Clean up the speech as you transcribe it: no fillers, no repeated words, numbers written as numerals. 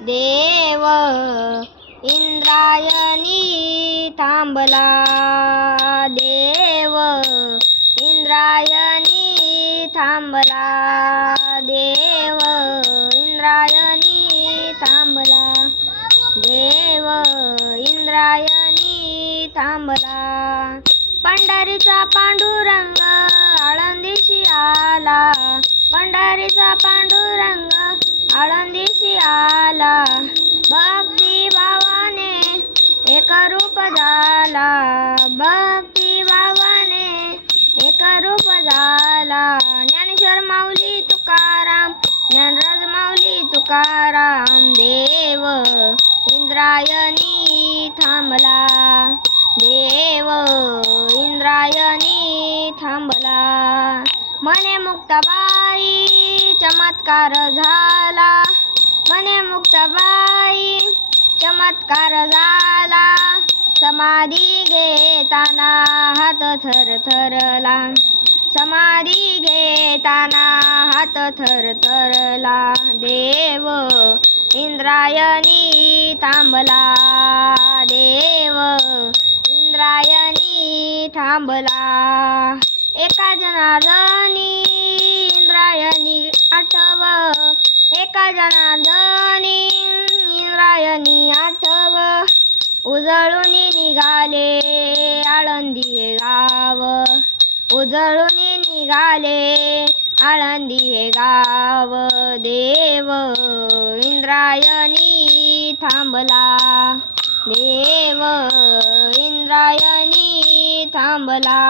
देव इंद्रायणी थांबला, देव इंद्रायणी थांबला, देव इंद्रायणी थांबला, देव इंद्रायणी थांबला. पंढरीचा पांडुरंग आळंदीशी आला, पंढरीचा पांडुरंग आळंदीशी आला. भक्ती भावाने एकरूप झाला, भक्ती भावाने एकरूप झाला. ज्ञानेश्वर माऊली तुकाराम, ज्ञानराज माऊली तुकाराम. देव इंद्रायणी थांबला, देव इंद्रायणी थांबला. मने मुक्ताबाई चमत्कार झाला, मने मुक्ताबाई चमत्कार झाला. समाधी घेताना हात थरथरला, समाधी घेताना हात थरथरला. देव इंद्रायणी थांबला, देव इंद्रायणी थांबला. एका जनार्दनी इंद्रायणी आठव, एका जनार्दनी इंद्रायणी आठव. उजळून निघाले आळंदी हे गाव, उजळून निघाले आळंदी हे गाव. देव इंद्रायणी थांबला, देव इंद्रायणी थांबला.